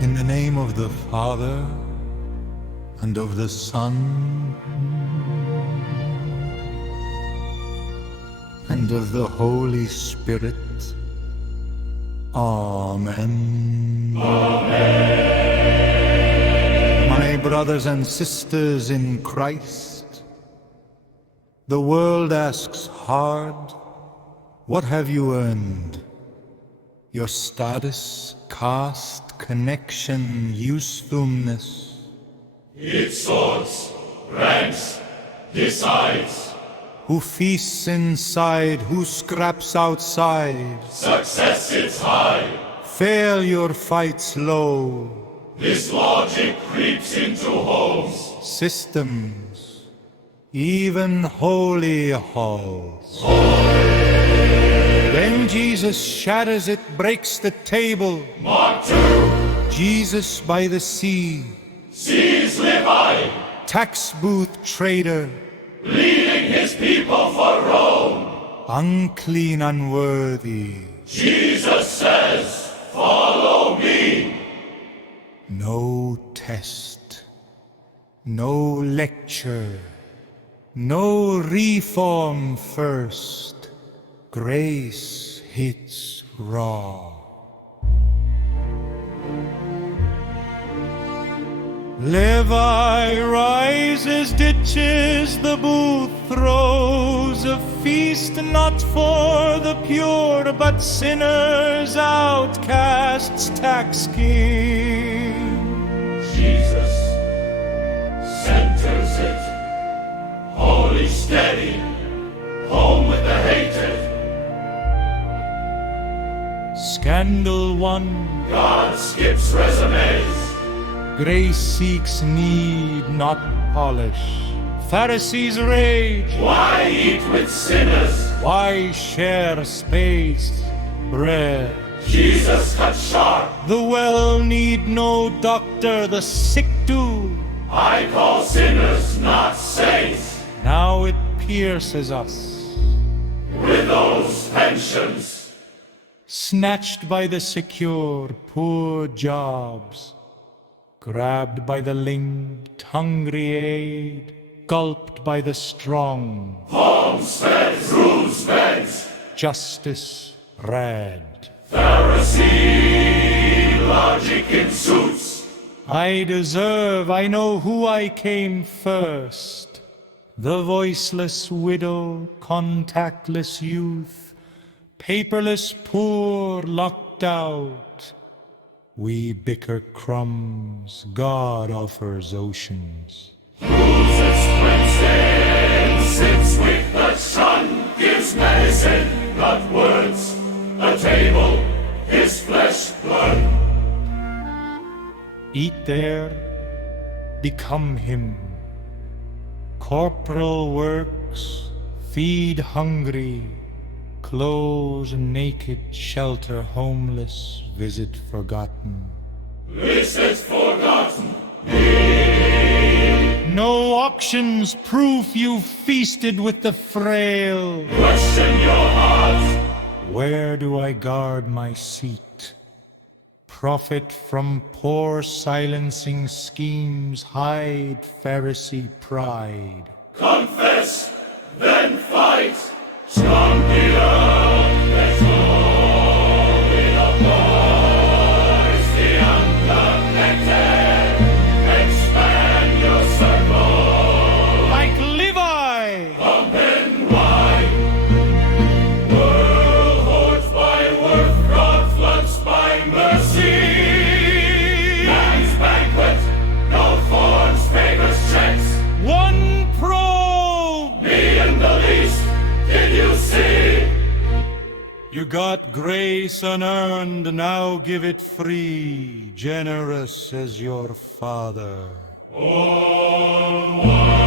In the name of the Father, and of the Son, and of the Holy Spirit. Amen. Amen. My brothers and sisters in Christ, the world asks hard, what have you earned? Your status, caste, connection, usefulness. It sorts, ranks, decides. Who feasts inside, who scraps outside. Success sits high. Failure fights low. This logic creeps into homes. Systems, even holy halls. When Jesus shatters it, breaks the table. Mark 2. Jesus by the sea. Sees Levi. Tax booth trader. Leading his people for Rome. Unclean, unworthy. Jesus says, follow me. No test. No lecture. No reform first. Grace hits raw. Levi rises, ditches the booth, throws a feast not for the pure, but sinners, outcasts, tax king. Jesus centers it. Holy steady, home with the hated. Scandal one, God skips resumes. grace seeks need, not polish. Pharisees rage, Why eat with sinners? why share space, bread? Jesus cut sharp. The well need no doctor, the sick do. I call sinners, not saints. Now it pierces us. Widows' pensions. Snatched by the secure, poor jobs. Grabbed by the linked, hungry aid. Gulped by the strong. Homes fed, rules bent. Justice read. Pharisee logic in suits. I deserve, I know who I came first. The voiceless widow, contactless youth, paperless poor, locked out. We bicker crumbs, God offers oceans. Rules its Wednesday, sits with the sun, gives medicine, not words. A table, his flesh, blood. Eat there, become him. Corporal works, feed hungry, clothe naked, shelter homeless, visit forgotten. Visit forgotten. No auctions, proof you feasted with the frail. Question your heart. Where do I guard my seat? Profit from poor silencing schemes, hide Pharisee pride. Confess, then fight. Stomp the earth, let's go in a voice, the unconnected. Expand your circle. Like Levi! Open wide. World hordes by worth, broad floods by mercy. Man's banquet, no forms, favors, checks. One probe! Me in the least, did you see? You got grace unearned, now give it free, generous as your Father. All one.